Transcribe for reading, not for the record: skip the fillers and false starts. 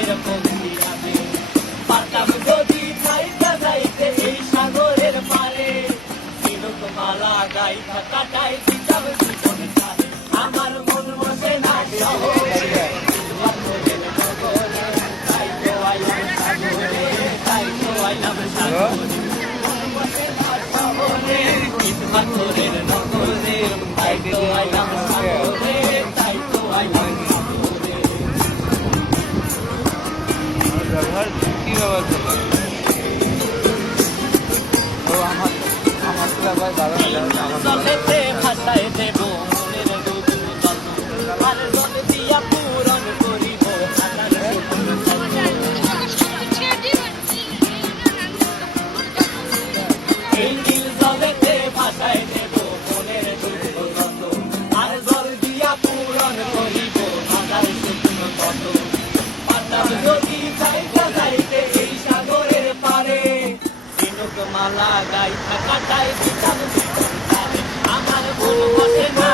প্রেমের বন্দিয়ানে পারতাম যদি থাইকা যাইতে এই সাগরের পারে ঝিনুক মালা গাইথা কাটাই দিতাম জীবন সারে আমার মন বসে না শহরে পাথরের নগরে তাই তো আইলাম সাগরে তাই তো আইলাম সাগরে মন বসে না শহরে পাথরের নগরে তাই তো আইলাম সাগরে তাই তো আইলাম সাগরে ব্যবহার কি ব্যবহার করবো ও আমার ভাই ভালো জলেতে ভাষায় দেব মনের দুধ আর জল দিয়া পূরণ করিব এই নীল জলেতে ভাষায় দেব মনের দুধ আর জল দিয়া পূরণ করিব হাজার শুকনো কত পাতাল যদি যাইতে যাইতে এই সাগরের পারে ঝিনুক মালা গাইথা কাটাই দিতাম জীবন সারে আমার মন বসে না